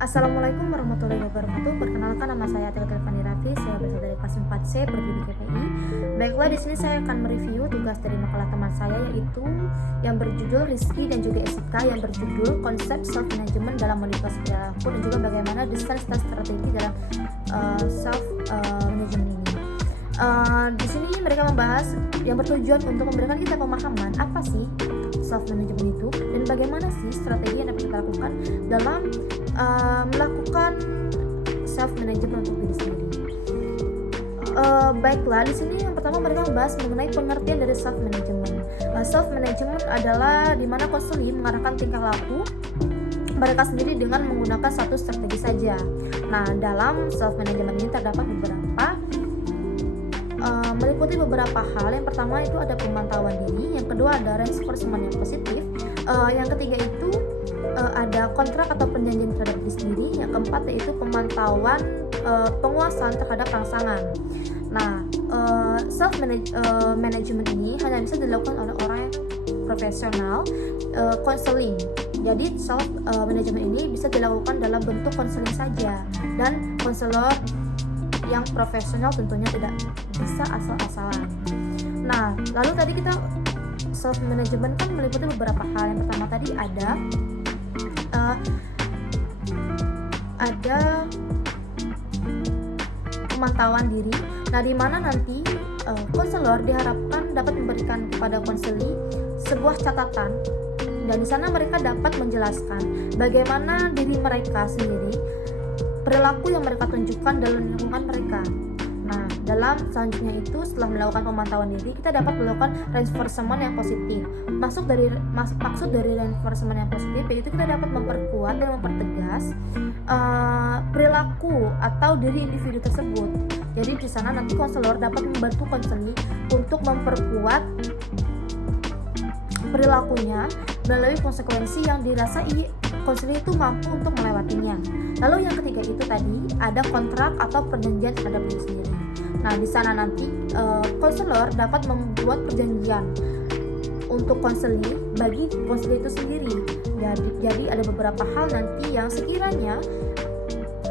Assalamualaikum warahmatullahi wabarakatuh. Perkenalkan, nama saya Tia Telfani Raffi. Saya berasal dari kelas 4C Prodi KPI. Baiklah, di sini saya akan mereview tugas dari makalah teman saya, yaitu yang berjudul Rizky dan juga Esika, yang berjudul Konsep Self Management dalam Modifikasi Perilaku dan juga bagaimana desain strategi dalam self management ini. Di sini mereka membahas yang bertujuan untuk memberikan kita pemahaman apa sih self management itu dan bagaimana sih strategi yang dapat kita lakukan dalam melakukan self management untuk diri sendiri. Baiklah, di sini yang pertama mereka membahas mengenai pengertian dari self management. Self management adalah di mana konselor mengarahkan tingkah laku mereka sendiri dengan menggunakan satu strategi saja. Nah, dalam self management ini terdapat meliputi beberapa hal. Yang pertama itu ada pemantauan diri, yang kedua ada reinforcement yang positif, yang ketiga itu ada kontrak atau perjanjian terhadap diri sendiri, yang keempat yaitu pemantauan penguasaan terhadap rangsangan. Nah, self management ini hanya bisa dilakukan oleh orang yang profesional, konseling. Jadi self management ini bisa dilakukan dalam bentuk konseling saja, dan konselor yang profesional tentunya tidak bisa asal-asalan. Nah, lalu tadi kita self management kan meliputi beberapa hal. Yang pertama tadi ada pemantauan diri. Nah, di mana nanti konselor diharapkan dapat memberikan kepada konseli sebuah catatan, dan di sana mereka dapat menjelaskan bagaimana diri mereka sendiri, perilaku yang mereka tunjukkan dalam lingkungan mereka. Nah, dalam selanjutnya itu setelah melakukan pemantauan diri, kita dapat melakukan reinforcement yang positif. Maksud dari reinforcement yang positif yaitu kita dapat memperkuat dan mempertegas perilaku atau diri individu tersebut. Jadi di sana nanti konselor dapat membantu konseli untuk memperkuat perilakunya melalui konsekuensi yang dirasai konselor itu mampu untuk melewatinya. Lalu yang ketiga itu tadi ada kontrak atau perjanjian terhadap diri sendiri. Nah, di sana nanti konselor dapat membuat perjanjian untuk konseli bagi konseli itu sendiri. Jadi ada beberapa hal nanti yang sekiranya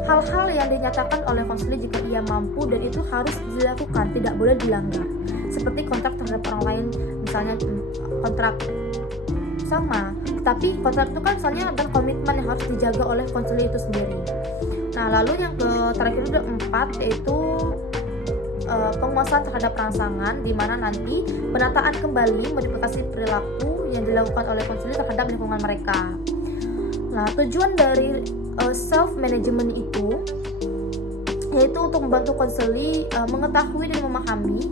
hal-hal yang dinyatakan oleh konseli jika ia mampu dan itu harus dilakukan, tidak boleh dilanggar. Seperti kontrak terhadap orang lain, misalnya kontrak sama, tapi kontrak itu kan misalnya ada komitmen yang harus dijaga oleh konselor itu sendiri. Nah, lalu yang terakhir itu 4 yaitu penguasaan terhadap rangsangan, di mana nanti penataan kembali modifikasi perilaku yang dilakukan oleh konselor terhadap lingkungan mereka. Nah, tujuan dari self management itu yaitu untuk membantu konselor mengetahui dan memahami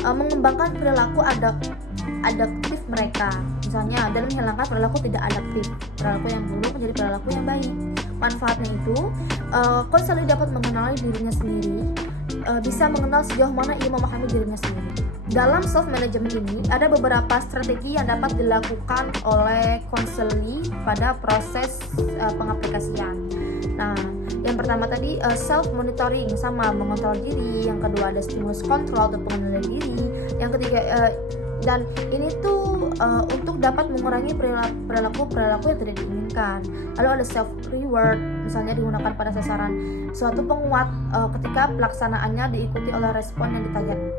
mengembangkan perilaku adaptif mereka, misalnya dalam menghilangkan perilaku tidak adaptif, perilaku yang buruk menjadi perilaku yang baik. Manfaatnya itu konselor dapat mengenali dirinya sendiri, bisa mengenal sejauh mana ia memahami dirinya sendiri. Dalam self management ini ada beberapa strategi yang dapat dilakukan oleh konselor pada proses pengaplikasian. Nah, yang pertama tadi self monitoring, sama mengontrol diri. Yang kedua ada stimulus kontrol atau pengendalian diri. Yang ketiga dan ini tuh untuk dapat mengurangi perilaku yang tidak diinginkan. Lalu ada self reward, misalnya digunakan pada sasaran suatu penguat ketika pelaksanaannya diikuti oleh respon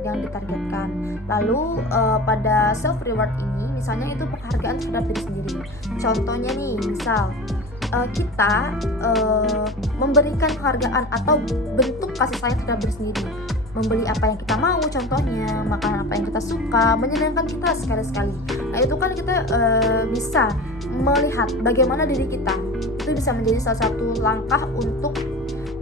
yang ditargetkan. Lalu pada self reward ini misalnya itu penghargaan terhadap diri sendiri. Contohnya nih, misal kita memberikan penghargaan atau bentuk kasih sayang terhadap diri sendiri, membeli apa yang kita mau, contohnya makanan apa yang kita suka, menyenangkan kita sekali-sekali. Nah, itu kan kita bisa melihat bagaimana diri kita. Itu bisa menjadi salah satu langkah untuk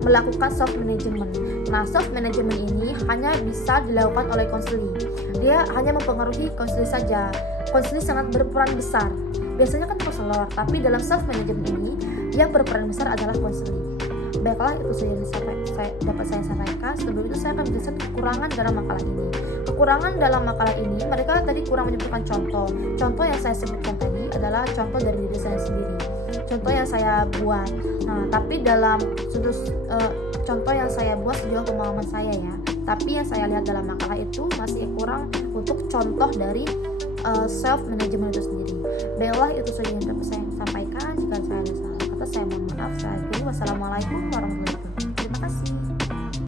melakukan self management. Nah, self management ini hanya bisa dilakukan oleh konselor. Dia hanya mempengaruhi konselor saja. Konselor sangat berperan besar. Biasanya kan konselor, tapi dalam self management ini yang berperan besar adalah konselor. Baiklah, itu saja yang dapat saya sampaikan. Sebelum itu saya akan menjelaskan kekurangan dalam makalah ini. Kekurangan dalam makalah ini, mereka tadi kurang menyebutkan contoh. Contoh yang saya sebutkan tadi adalah contoh dari diri saya sendiri, contoh yang saya buat. Nah, tapi dalam sudut contoh yang saya buat sejauh pemahaman saya ya. Tapi yang saya lihat dalam makalah itu masih kurang untuk contoh dari self management itu sendiri. Baiklah, itu saja yang dapat saya sampaikan. Jika saya ada salah kata, saya mohon maaf. Saya Wassalamualaikum warahmatullahi wabarakatuh.